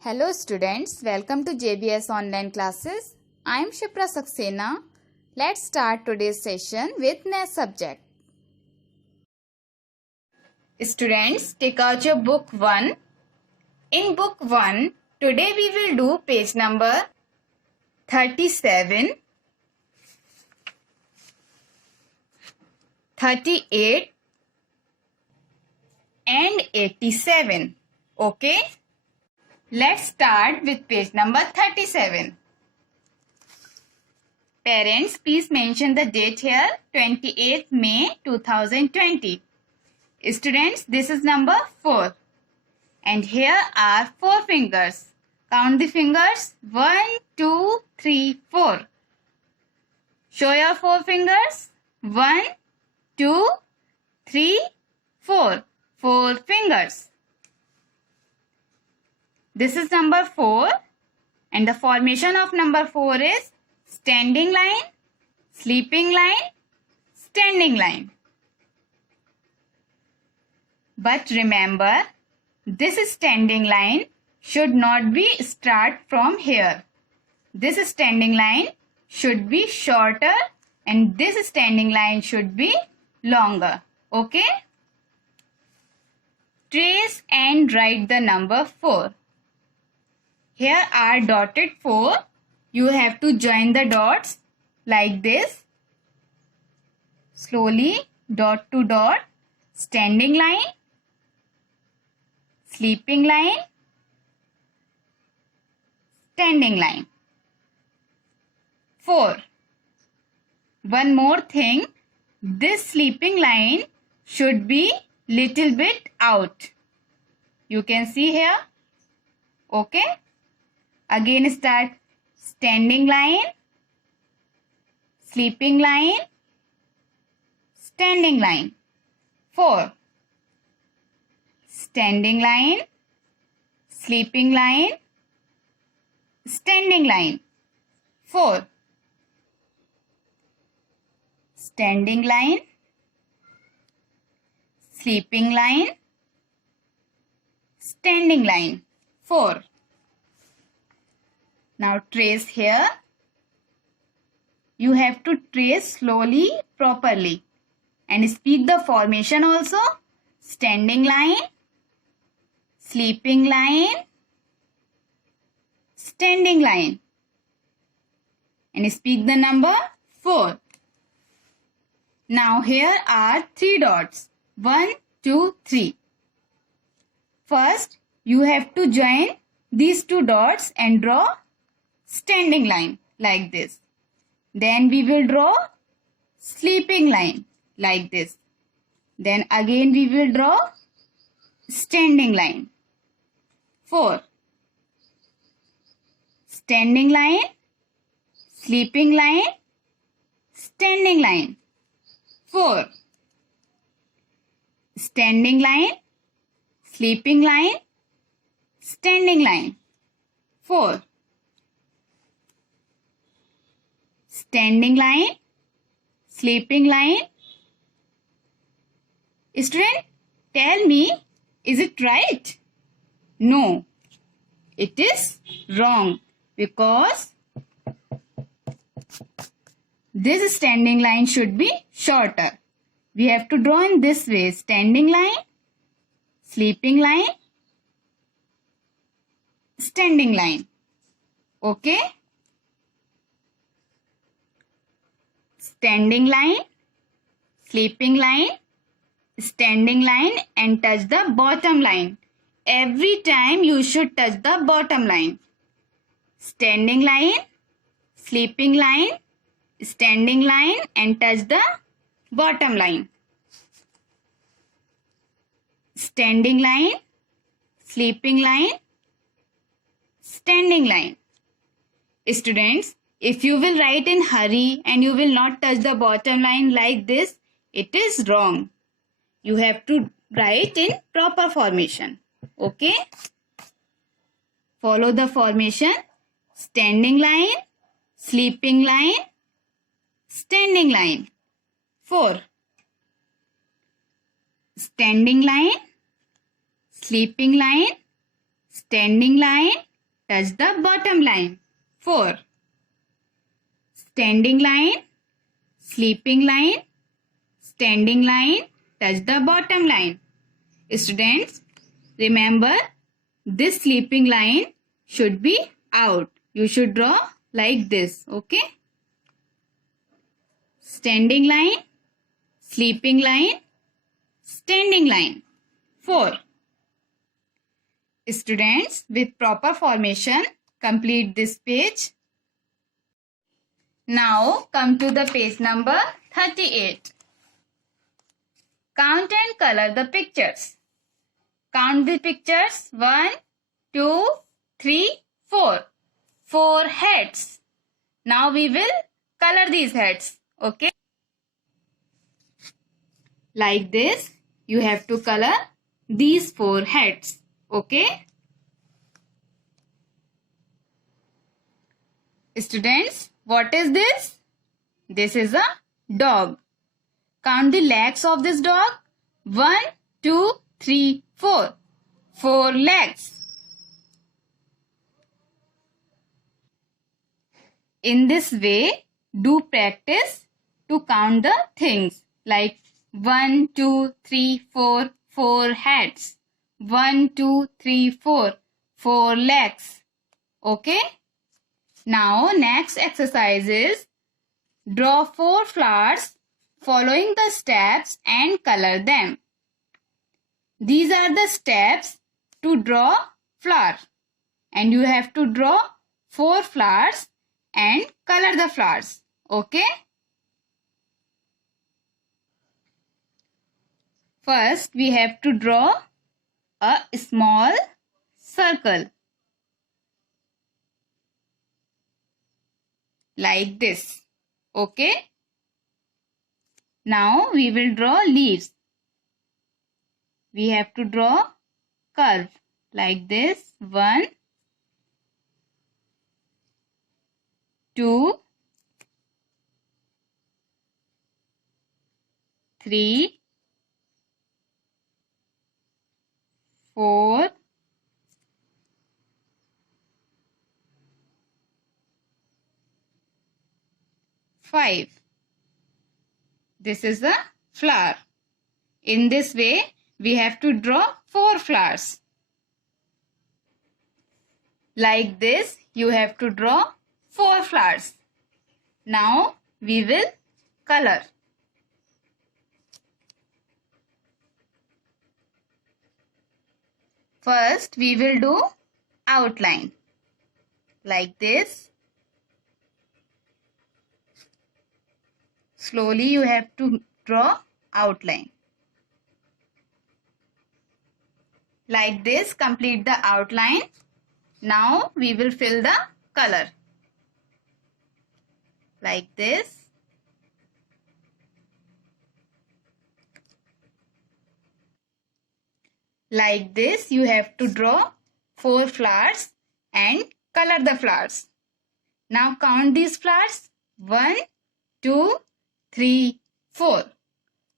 Hello students, welcome to JBS online classes. I am Shipra Saxena. Let's start today's session with next subject. Students, take out your book 1. In book 1, today we will do page number 37, 38 and 87. Okay? Let's start with page number 37. Parents, please mention the date here, 28th May 2020. Students, this is number 4. And here are 4 fingers. Count the fingers. 1, 2, 3, 4. Show your 4 fingers. 1, 2, 3, 4. 4 fingers. This is number 4 and the formation of number 4 is standing line, sleeping line, standing line. But remember, this standing line should not be start from here. This standing line should be shorter and this standing line should be longer. Okay? Trace and write the number 4. Here are dotted 4. You have to join the dots like this. Slowly, dot to dot, standing line, sleeping line, standing line. 4. One more thing, this sleeping line should be little bit out. You can see here. Okay? Again start standing line, sleeping line, standing line. 4. Standing line, sleeping line, standing line. 4. Standing line, sleeping line, standing line. 4. Now trace here. You have to trace slowly, properly. And speak the formation also. Standing line, sleeping line, standing line. And speak the number 4. Now here are 3 dots. 1, 2, 3. First, you have to join these 2 dots and draw standing line like this. Then we will draw sleeping line like this. Then again we will draw standing line. 4. Standing line, sleeping line, standing line. 4. Standing line, sleeping line, standing line. 4. Standing line, sleeping line. Student, tell me, is it right? No, it is wrong because this standing line should be shorter. We have to draw in this way. Standing line, sleeping line, standing line. Okay? Standing line, sleeping line, standing line and touch the bottom line. Every time you should touch the bottom line. Standing line, sleeping line, standing line and touch the bottom line. Standing line, sleeping line, standing line. Students, if you will write in hurry and you will not touch the bottom line like this, it is wrong. You have to write in proper formation. Okay? Follow the formation. Standing line, sleeping line, standing line. 4. Standing line, sleeping line, standing line, touch the bottom line. 4. Standing line, sleeping line, standing line, touch the bottom line. Students, remember this sleeping line should be out. You should draw like this, okay? Standing line, sleeping line, standing line. 4. Students, with proper formation, complete this page. Now come to the page number 38. Count and color the pictures. Count the pictures. 1, 2, 3, 4. 4 heads. Now we will color these heads. Okay. Like this, you have to color these 4 heads. Okay. Students, what is this? This is a dog. Count the legs of this dog. 1, 2, 3, 4. 4 legs. In this way, do practice to count the things like 1, 2, 3, 4, 4 heads. 1, 2, 3, 4, 4 legs. Okay? Now, next exercise is draw 4 flowers following the steps and color them. These are the steps to draw flower. And you have to draw 4 flowers and color the flowers. Okay? First, we have to draw a small circle. Like this. Okay? Now we will draw leaves. We have to draw curve like this. 1, 2, 3, 4, 5. This is a flower. In this way, we have to draw 4 flowers. Like this, you have to draw 4 flowers. Now, we will color. First, we will do outline. Like this. Slowly you have to draw outline. Like this, complete the outline. Now we will fill the color. Like this. Like this, you have to draw 4 flowers and color the flowers. Now count these flowers. 1, 2, 3, 4.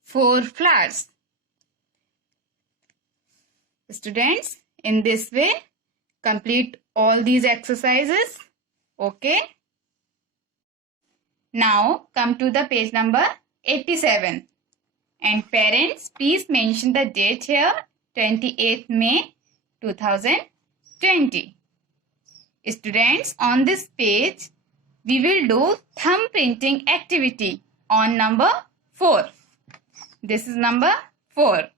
4 flowers. Students, in this way, complete all these exercises. Okay. Now, come to the page number 87. And parents, please mention the date here, 28th May 2020. Students, on this page, we will do thumb printing activity on number 4. This is number 4.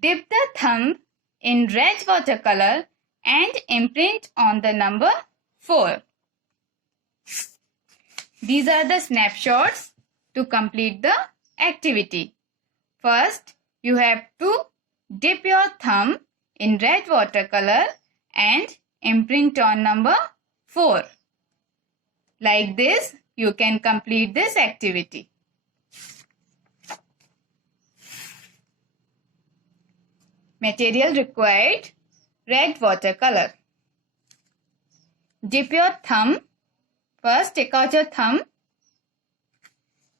Dip the thumb in red watercolor and imprint on the number 4. These are the snapshots to complete the activity. First, you have to dip your thumb in red watercolor and imprint on number 4. Like this, you can complete this activity. Material required: red watercolor. Dip your thumb. First, take out your thumb.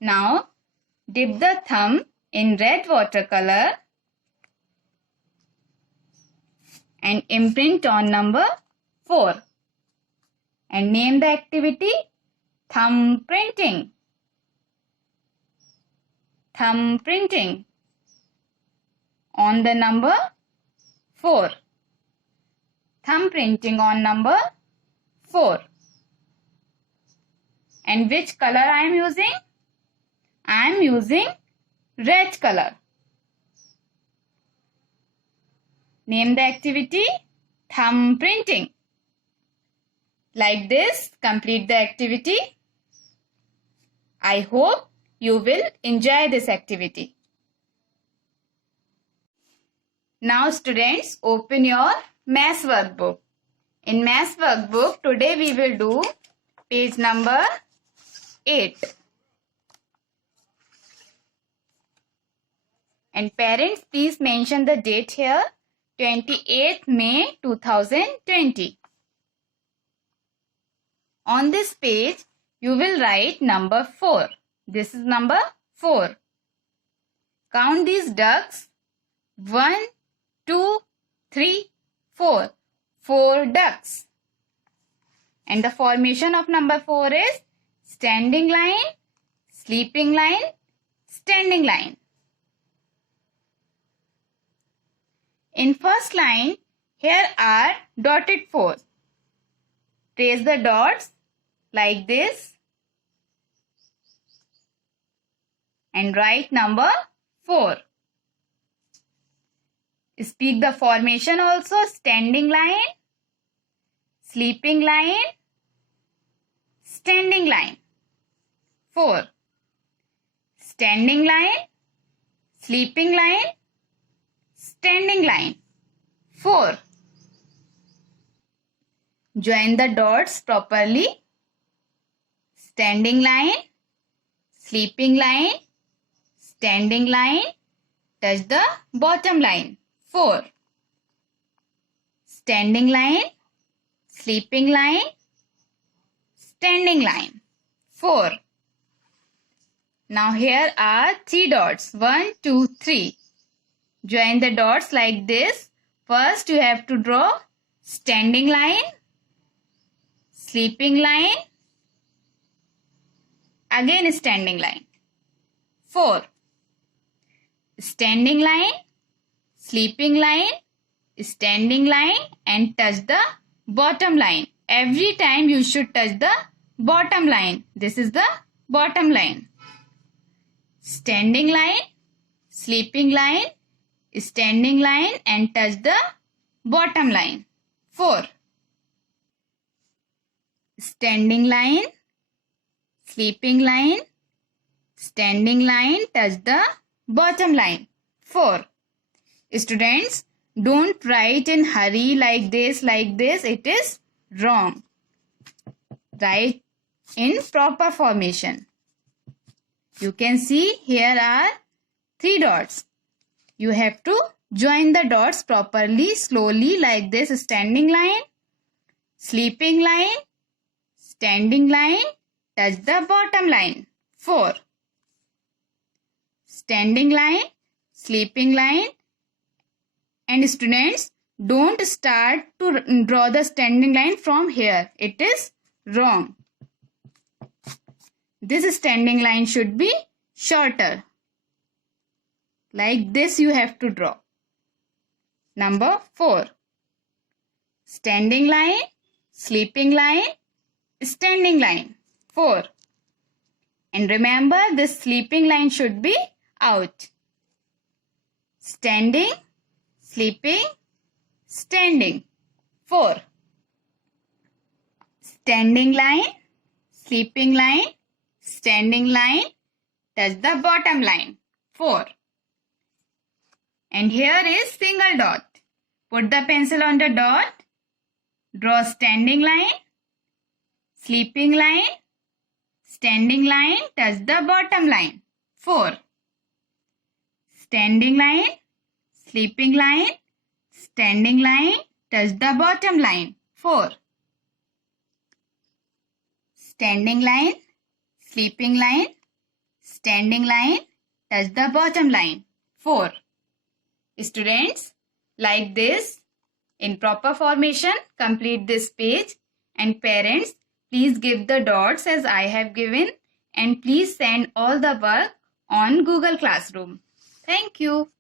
Now, dip the thumb in red watercolor and imprint on number 4. And name the activity thumb printing. Thumb printing on the number 4. Thumb printing on number 4. And which color I am using? I am using red color. Name the activity thumb printing. Like this, complete the activity. I hope you will enjoy this activity. Now students, open your maths workbook. In maths workbook, today we will do page number 8. And parents, please mention the date here, 28th May 2020. On this page, you will write number 4. This is number 4. Count these ducks. 1, 2, 3, 4. 4 ducks. And the formation of number 4 is standing line, sleeping line, standing line. In first line, here are dotted 4. Trace the dots like this and write number 4. Speak the formation also: standing line, sleeping line, standing line. 4. Standing line, sleeping line, standing line. 4. Join the dots properly. Standing line, sleeping line, standing line, touch the bottom line. 4. Standing line, sleeping line, standing line. 4. Now here are 3 dots. 1, 2, 3. Join the dots like this. First you have to draw standing line, sleeping line, again standing line. 4. Standing line, sleeping line, standing line, and touch the bottom line. Every time you should touch the bottom line. This is the bottom line. Standing line, sleeping line, standing line, and touch the bottom line. 4. Standing line, sleeping line, standing line, touch the bottom line. 4. Students, don't write in hurry like this. It is wrong. Write in proper formation. You can see here are 3 dots. You have to join the dots properly, slowly like this. Standing line, sleeping line, standing line, touch the bottom line. 4. Standing line, sleeping line, and students, don't start to draw the standing line from here. It is wrong. This standing line should be shorter. Like this you have to draw. Number 4. Standing line, sleeping line, standing line. 4. And remember, this sleeping line should be out. Standing, sleeping, standing. 4. Standing line, sleeping line, standing line, touch the bottom line. 4. And here is single dot. Put the pencil on the dot. Draw standing line, sleeping line, standing line, touch the bottom line. 4. Standing line, sleeping line, standing line, touch the bottom line. 4. Standing line, sleeping line, standing line, touch the bottom line. 4. Students, like this, In proper formation, complete this page, and parents, please give the dots as I have given, and please send all the work on Google Classroom. Thank you.